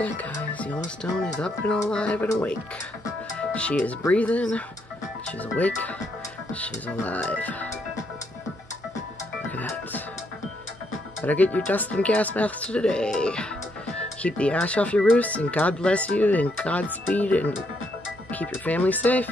at that, guys. Yellowstone is up and alive and awake. She is breathing. She's awake. She's alive. Look at that. Better get your dust and gas masks today. Keep the ash off your roofs, and God bless you, and Godspeed, and keep your family safe.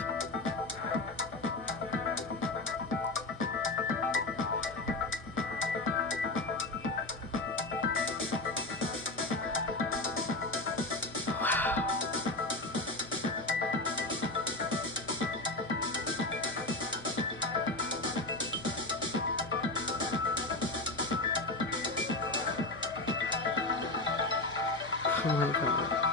Oh my God.